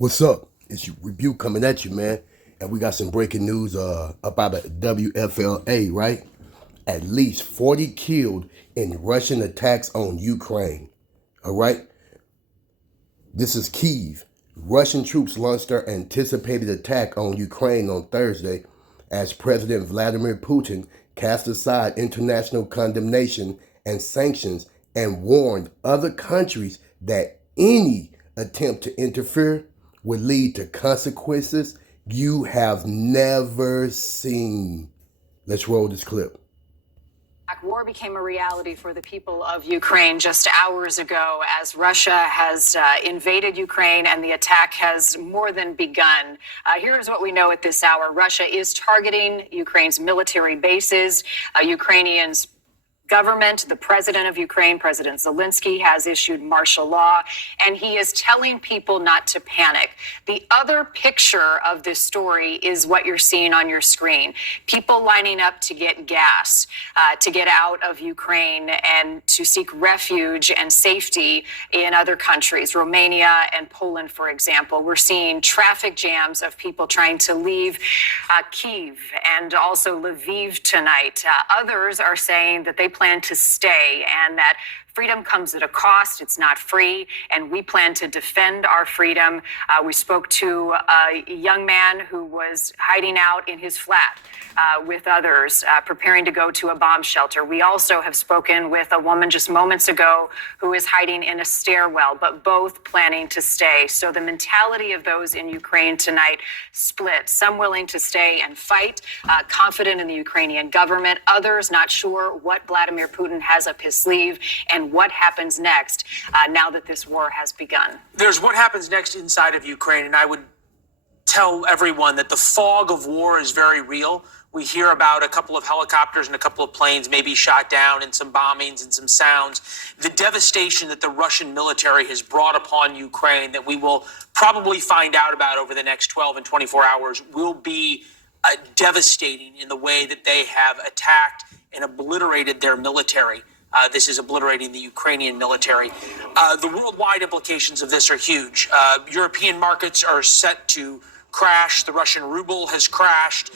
What's up? It's your Rebuke coming at you, man. And we got some breaking news about the WFLA, right? At least 40 killed in Russian attacks on Ukraine. All right? This is Kyiv. Russian troops launched their anticipated attack on Ukraine on Thursday as President Vladimir Putin cast aside international condemnation and sanctions and warned other countries that any attempt to interfere would lead to consequences you have never seen. Let's roll this clip. War became a reality for the people of Ukraine just hours ago as Russia has invaded Ukraine and the attack has more than begun. Here's what we know at this hour. Russia is targeting Ukraine's military bases. Ukrainians government, the president of Ukraine, President Zelensky, has issued martial law, and he is telling people not to panic. The other picture of this story is what you're seeing on your screen. People lining up to get gas, to get out of Ukraine and to seek refuge and safety in other countries, Romania and Poland, for example. We're seeing traffic jams of people trying to leave Kyiv and also Lviv tonight. Others are saying that they plan to stay and that freedom comes at a cost. It's not free, and we plan to defend our freedom. We spoke to a young man who was hiding out in his flat with others, preparing to go to a bomb shelter. We also have spoken with a woman just moments ago who is hiding in a stairwell, but both planning to stay. So the mentality of those in Ukraine tonight split. Some willing to stay and fight, confident in the Ukrainian government. Others not sure what Vladimir Putin has up his sleeve and what happens next now that this war has begun. There's what happens next inside of Ukraine, and I would tell everyone that the fog of war is very real. We hear about a couple of helicopters and a couple of planes maybe shot down and some bombings and some sounds. The devastation that the Russian military has brought upon Ukraine that we will probably find out about over the next 12 and 24 hours will be devastating in the way that they have attacked and obliterated their military. This is obliterating the Ukrainian military. The worldwide implications of this are huge. European markets are set to crash. The Russian ruble has crashed.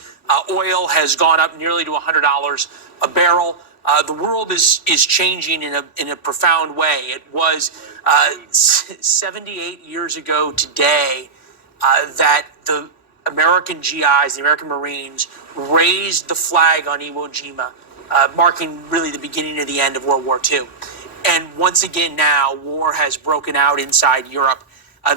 Oil has gone up nearly to $100 a barrel. The world is changing in a profound way. It was 78 years ago today that the American GIs, the American Marines, raised the flag on Iwo Jima, marking really the beginning of the end of World War II. And once again now, war has broken out inside Europe.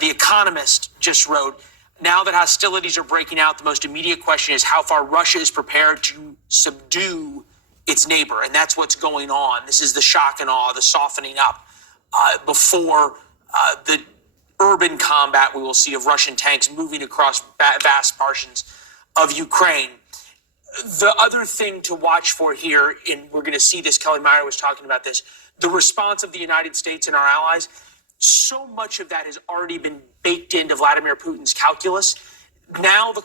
The Economist just wrote, now that hostilities are breaking out, the most immediate question is how far Russia is prepared to subdue its neighbor. And that's what's going on. This is the shock and awe, the softening up before the urban combat we will see of Russian tanks moving across vast portions of Ukraine. The other thing to watch for here, and we're going to see this, Kelly Meyer was talking about this, the response of the United States and our allies. So much of that has already been baked into Vladimir Putin's calculus. Now the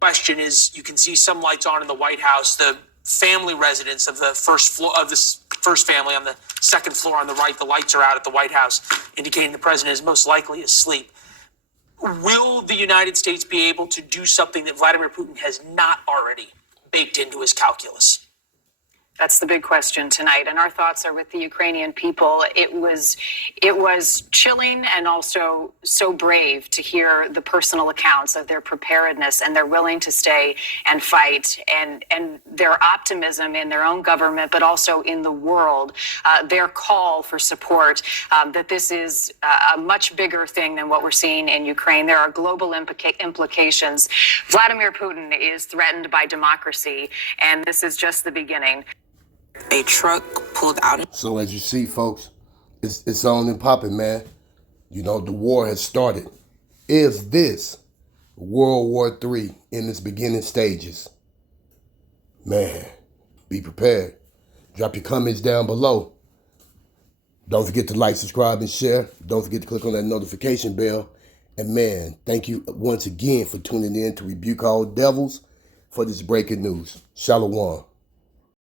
question is, you can see some lights on in the White House, the family residence of the first floor of this first family on the second floor on the right. The lights are out at the White House, indicating the president is most likely asleep. Will the United States be able to do something that Vladimir Putin has not already baked into his calculus? That's the big question tonight, and our thoughts are with the Ukrainian people. It was chilling and also so brave to hear the personal accounts of their preparedness and their willing to stay and fight, and their optimism in their own government, but also in the world. Their call for support, that this is a much bigger thing than what we're seeing in Ukraine. There are global implications. Vladimir Putin is threatened by democracy, and this is just the beginning. A truck pulled out. So as you see, folks, it's on and popping, man. You know, the war has started. Is this World War III in its beginning stages? Man, be prepared. Drop your comments down below. Don't forget to like, subscribe, and share. Don't forget to click on that notification bell. And man, thank you once again for tuning in to Rebuke All Devils for this breaking news. Shalom.